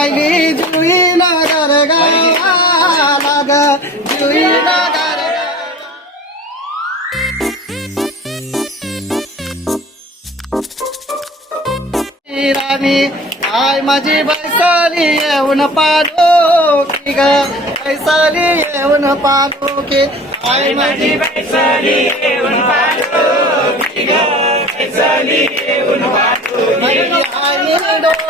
राहिली जुई नगर गावाला ग जुई नगर राणी आय माझी बैसाली येऊन पालो की ग? बैसाली येऊन पालो की? आय माझी बैसाली येऊन पालो की ग? बैसाली येऊन पालो आई डोंगर